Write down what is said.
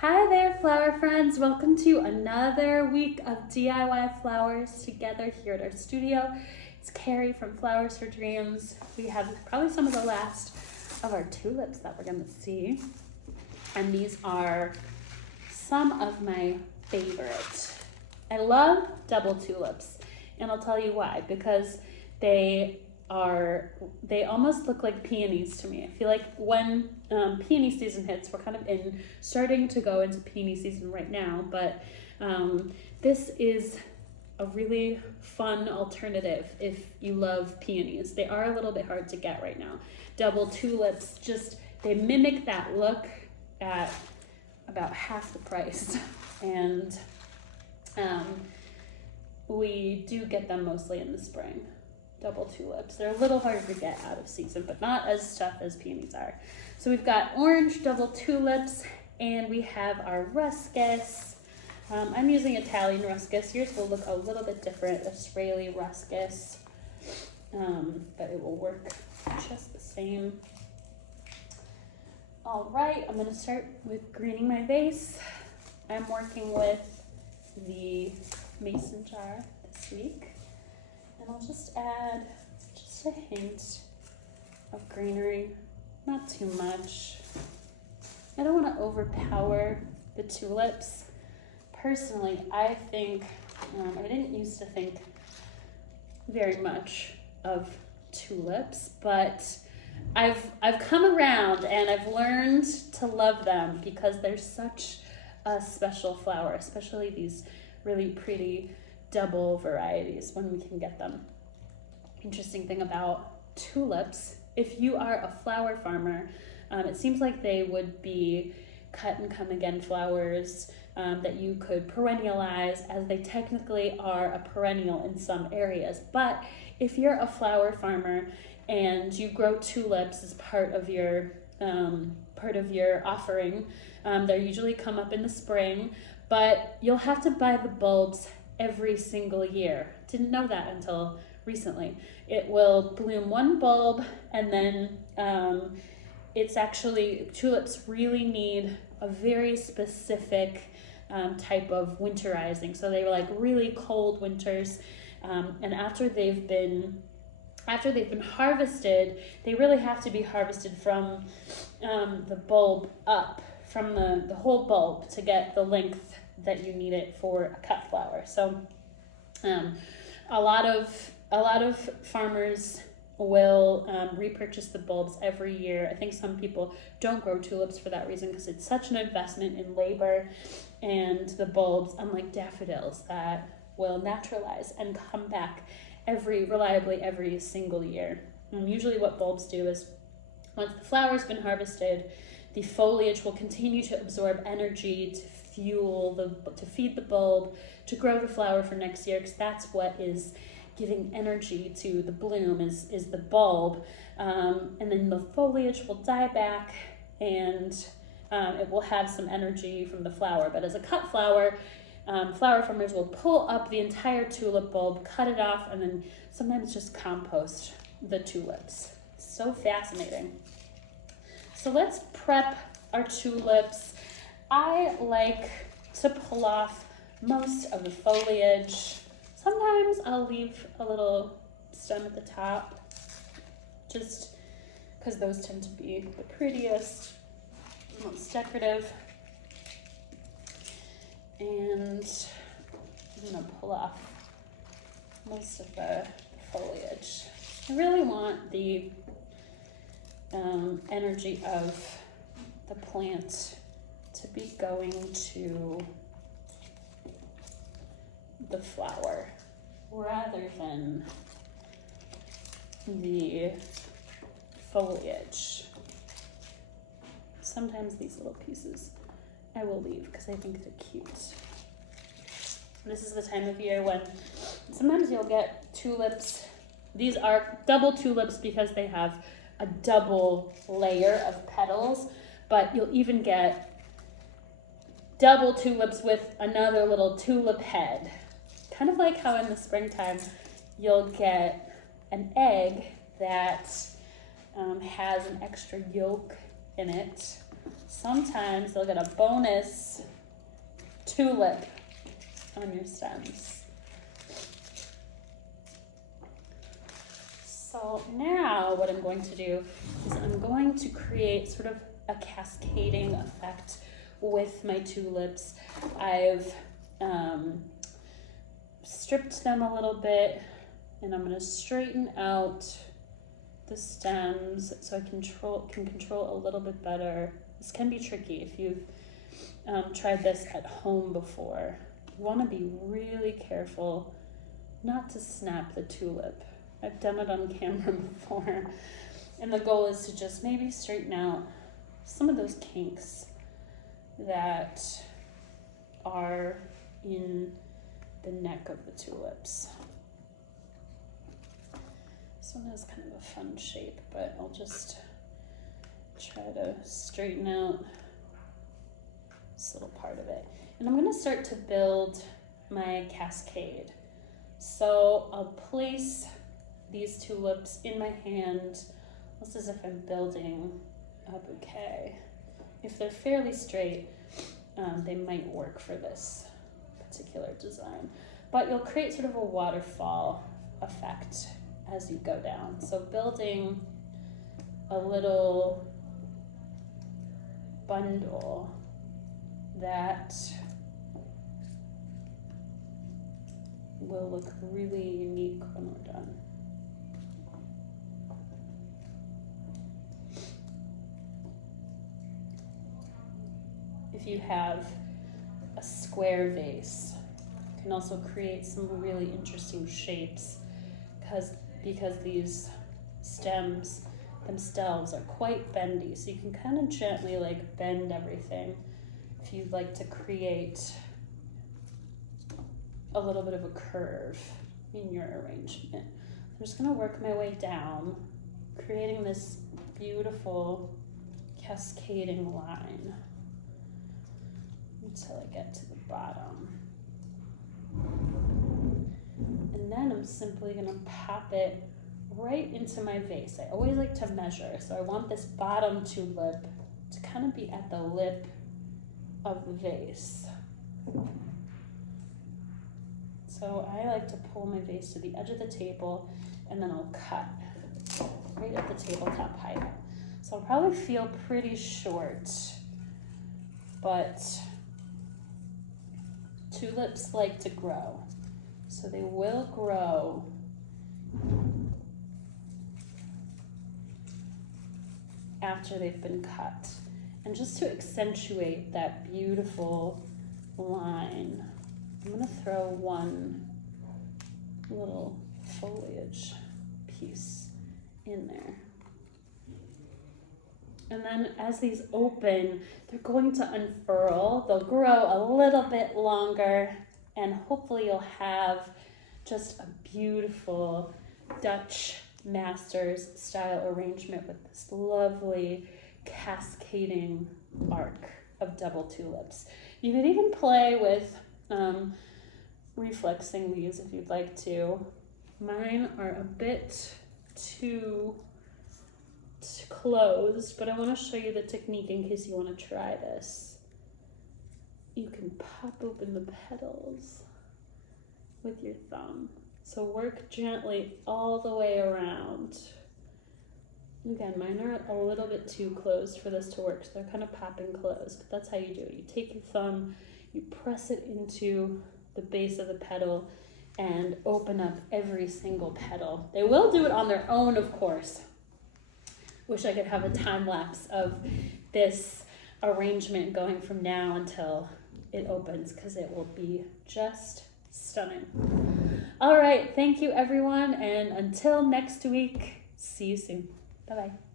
Hi there, flower friends. Welcome to another week of DIY flowers together here at our studio. It's Carrie from Flowers for Dreams. We have probably some of the last of our tulips that we're going to see. And these are some of my favorite. I love double tulips, and I'll tell you why. Because they almost look like peonies to me. I feel like when peony season hits, we're kind of starting to go into peony season right now, but this is a really fun alternative if you love peonies. They are a little bit hard to get right now. Double tulips, they mimic that look at about half the price, and we do get them mostly in the spring. Double tulips. They're a little harder to get out of season, but not as tough as peonies are. So we've got orange double tulips, and we have our Ruscus. I'm using Italian Ruscus. Yours will look a little bit different, Israeli Ruscus, but it will work just the same. All right, I'm gonna start with greening my vase. I'm working with the mason jar this week. And I'll just add just a hint of greenery, not too much. I don't want to overpower the tulips. Personally, I think, I didn't used to think very much of tulips, but I've come around and I've learned to love them because they're such a special flower, especially these really pretty double varieties when we can get them. Interesting thing about tulips, if you are a flower farmer, it seems like they would be cut and come again flowers that you could perennialize, as they technically are a perennial in some areas. But if you're a flower farmer and you grow tulips as part of your offering, they usually come up in the spring, but you'll have to buy the bulbs every single year. Didn't know that until recently. It will bloom one bulb, and then it's actually, tulips really need a very specific type of winterizing. So they were like really cold winters, and after they've been harvested, they really have to be harvested from the bulb up, from the whole bulb, to get the length that you need it for a cut flower. So a lot of farmers will repurchase the bulbs every year. I think some people don't grow tulips for that reason, because it's such an investment in labor, and the bulbs, unlike daffodils that will naturalize and come back reliably every single year. Usually what bulbs do is, once the flower's been harvested, the foliage will continue to absorb energy to feed the bulb, to grow the flower for next year, because that's what is giving energy to the bloom is the bulb, and then the foliage will die back, and it will have some energy from the flower. But as a cut flower, flower farmers will pull up the entire tulip bulb, cut it off, and then sometimes just compost the tulips. So fascinating. So let's prep our tulips. I like to pull off most of the foliage. Sometimes I'll leave a little stem at the top, just because those tend to be the prettiest, most decorative. And I'm gonna pull off most of the foliage. I really want the energy of the plant to be going to the flower rather than the foliage. Sometimes these little pieces I will leave because I think they're cute. This is the time of year when sometimes you'll get tulips. These are double tulips because they have a double layer of petals, but you'll even get double tulips with another little tulip head. Kind of like how in the springtime you'll get an egg that has an extra yolk in it. sometimes they'll get a bonus tulip on your stems. So now what I'm going to do is I'm going to create sort of a cascading effect with my tulips. I've stripped them a little bit, and I'm going to straighten out the stems so I can control a little bit better. This can be tricky if you've tried this at home before. You want to be really careful not to snap the tulip. I've done it on camera before, and the goal is to just maybe straighten out some of those kinks that are in the neck of the tulips. This one has kind of a fun shape, but I'll just try to straighten out this little part of it. And I'm going to start to build my cascade. So I'll place these tulips in my hand, almost as if I'm building a bouquet. If they're fairly straight, they might work for this particular design. But you'll create sort of a waterfall effect as you go down. So building a little bundle that will look really unique when we're done. If you have a square vase, you can also create some really interesting shapes because these stems themselves are quite bendy, so you can kind of gently like bend everything if you'd like to create a little bit of a curve in your arrangement. I'm just going to work my way down, creating this beautiful cascading line until I get to the bottom. And then I'm simply going to pop it right into my vase. I always like to measure, so I want this bottom tulip to kind of be at the lip of the vase. So I like to pull my vase to the edge of the table, and then I'll cut right at the tabletop height. So I'll probably feel pretty short, but tulips like to grow. So they will grow after they've been cut. And just to accentuate that beautiful line, I'm going to throw one little foliage piece in there. And then as these open, they're going to unfurl. They'll grow a little bit longer, and hopefully you'll have just a beautiful Dutch Masters style arrangement with this lovely cascading arc of double tulips. You could even play with reflexing these if you'd like to. Mine are a bit too closed, but I want to show you the technique in case you want to try this. You can pop open the petals with your thumb. So work gently all the way around. Again, mine are a little bit too closed for this to work, so they're kind of popping closed, but that's how you do it. You take your thumb, you press it into the base of the petal and open up every single petal. They will do it on their own, of course. Wish I could have a time lapse of this arrangement going from now until it opens, because it will be just stunning. All right, thank you everyone, and until next week, see you soon. Bye-bye.